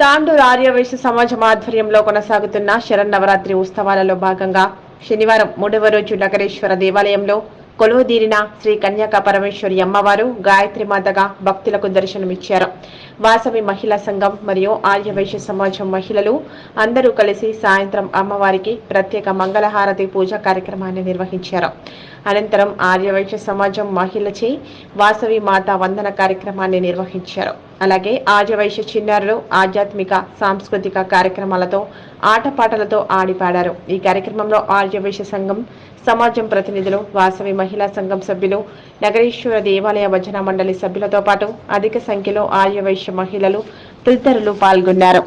తాండూరు ఆర్యవైశ్య సమాజం ఆధ్వర్యంలో కొనసాగుతున్న శరన్నవరాత్రి ఉత్సవాలలో భాగంగా శనివారం 3వ రోజు నగరేశ్వర దేవాలయంలో కొలువుదీరిన శ్రీ కన్యాక పరమేశ్వరి అమ్మవారు గాయత్రి మాతగా భక్తులకు దర్శనమిచ్చారు. వాసవి మహిళా సంఘం మరియు ఆర్యవైశ్య సమాజం మహిళలు అందరూ కలిసి సాయంత్రం అమ్మవారికి ప్రత్యేక మంగళహారతి పూజ కార్యక్రమాన్ని నిర్వహించారు. అనంతరం ఆర్యవైశ్య సమాజం మహిళచే వాసవి మాత వందన కార్యక్రమాన్ని నిర్వహించారు. అలాగే ఆర్యవైశ్య చిన్నారులు ఆధ్యాత్మిక సాంస్కృతిక కార్యక్రమాలతో ఆటపాటలతో ఆడిపాడారు. ఈ కార్యక్రమంలో ఆర్యవైశ్య సంఘం సమాజం ప్రతినిధులు, వాసవి మహిళా సంఘం సభ్యులు, నగరేశ్వర దేవాలయ భజన మండలి సభ్యులతో పాటు అధిక సంఖ్యలో ఆర్యవైశ్య మహిళలు తదితరులు పాల్గొన్నారు.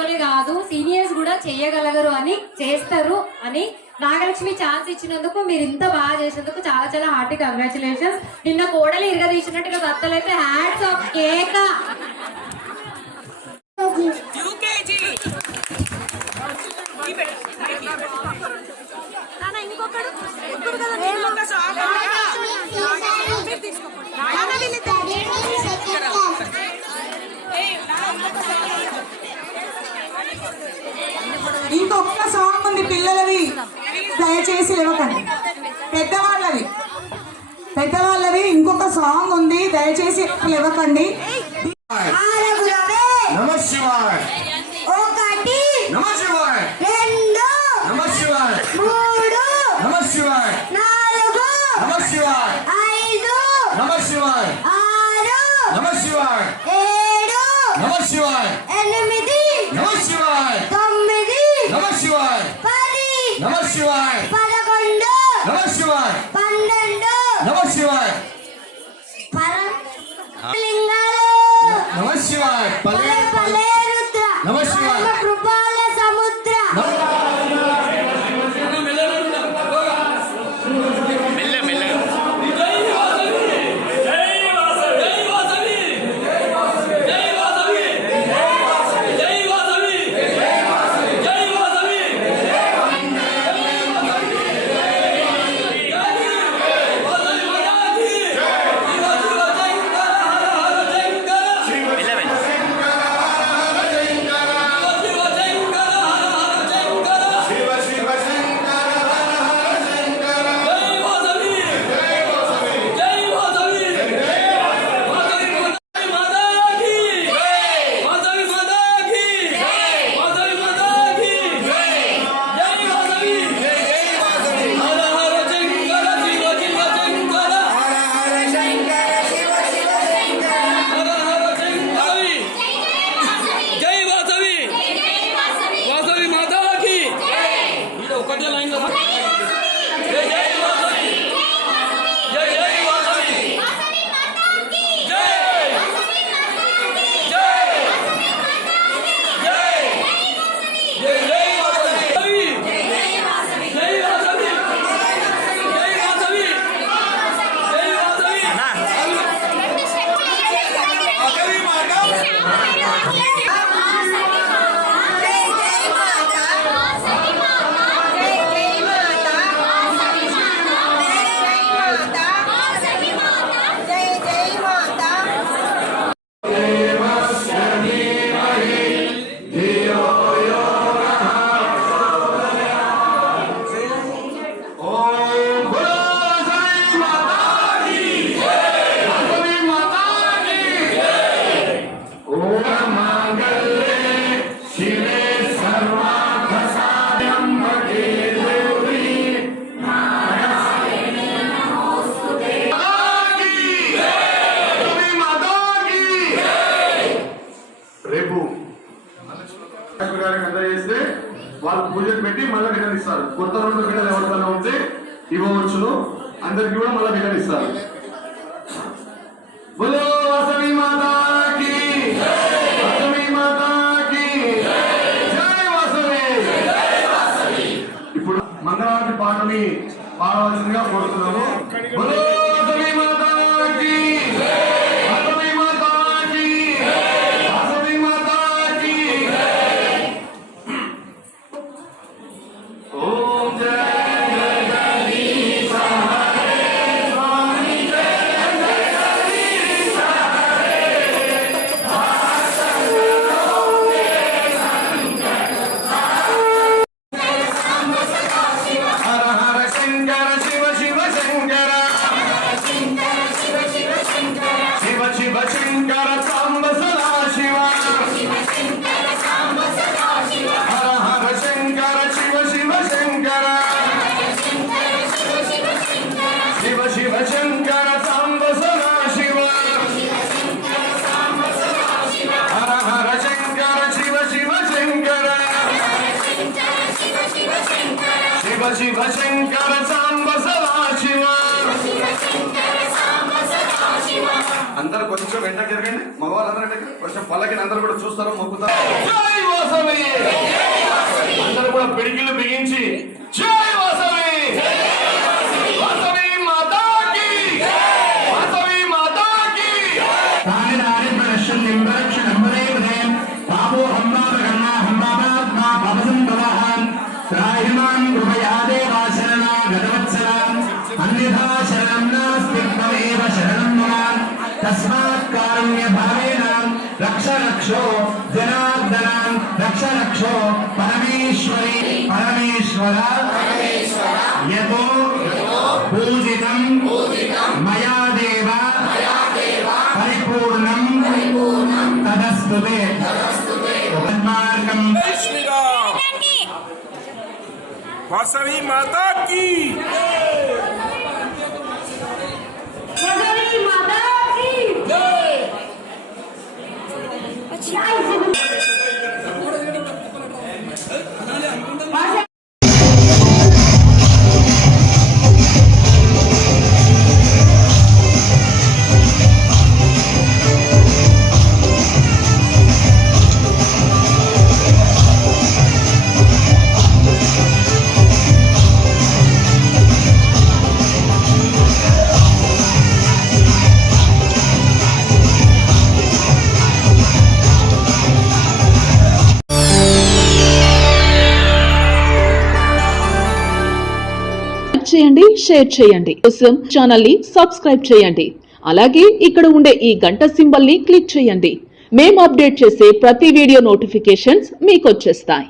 వీడియోనే కాదు సీనియర్స్ కూడా చెయ్యగలగరు అని చేస్తారు అని నాగలక్ష్మి ఛాన్స్ ఇచ్చినందుకు మీరు ఇంత బాగా చేసినందుకు చాలా చాలా హార్టీ కంగ్రాచులేషన్స్. నిన్న కోడలు ఇరగదీసినట్టుగా దత్తలైతే హ్యాట్స్ ఆఫ్ కేక. ఇంకొక సాంగ్ ఉంది పిల్లలది, దయచేసి లేవకండి. పెద్దవాళ్ళవి ఇంకొక సాంగ్ ఉంది, దయచేసి లేవకండి. నమః శివాయ. ఒకటి నమః శివాయ. రెండు నమః శివాయ. మూడు నమః శివాయ. నాలుగు నమః శివాయ. ఐదు నమః శివాయ. ఆరు నమః శివాయ. ఏడు నమః శివాయ. ఎనిమిది నమః శివాయ. తొమ్మిది నమః శివాయ. 10 నమః శివాయ. 11 నమః శివాయ. 12 నమః శివాయ. లింగాలు నమః శివాయ. పలే పలే రుద్ర నమః శివాయ. కృపాల సముద్ర వాళ్ళు పూజలు పెట్టి మళ్ళీ బిడ్డలు ఇస్తారు. కొత్త 2 బిడ్డలు ఎవరికైనా ఉంటే ఇవ్వవచ్చును. అందరికి కూడా మళ్ళీ బిడ్డలు ఇస్తారు. బోలో వాసవి మాతాకి, వాసవి మాతాకి జై వాసవి. ఇప్పుడు మంగళారతి పాటని పాడవలసిందిగా కోరుతున్నాను. బోలో వాసవి మాతాకి, వాసవి మాతాకి, వాసవి మాతాకి. ఓం జయ జగదీశ హరే స్వామి జయ జగదీశ హరే భాసలోకే హర హర శంకర శివ శివ శంకర శివ శివ శంకర సాంబ సదా శివ హర హర శంకర శివ శివ శంకర శివ శివ శంకర సాంబ సదా శివ హర హర శంకర శివ శివ శంకర శివ శివ శంకర సాంబ సదా శివ. అందరు కొంచెం వెంట జరగండి, మగవాళ్ళందరూ కొంచెం పల్లకిని అందరూ కూడా చూస్తారు, మొక్కుతారు. జై వాసవి! అందరూ కూడా పిడికిళ్ళు బిగించి జై వాసవి! వాసవి మాతాకి! వాసవి మాతాకి! अन्यथा शरणं नास्ति त्वमेव शरणं मम तस्मात् कारुण्य भावेन रक्ष रक्षो जनार्दन रक्ष रक्षो परमेश्वरी परमेश्वर यतो पूजितं मया देव परिपूर्णं तदस्तुते जय श्री राम। वासवी माता की చేయండి, షేర్ చేయండి. కోసం ఛానల్ ని సబ్స్క్రైబ్ చేయండి. అలాగే ఇక్కడ ఉండే ఈ గంట సింబల్ ని క్లిక్ చేయండి. మేము అప్డేట్ చేసే ప్రతి వీడియో నోటిఫికేషన్స్ మీకు వచ్చేస్తాయి.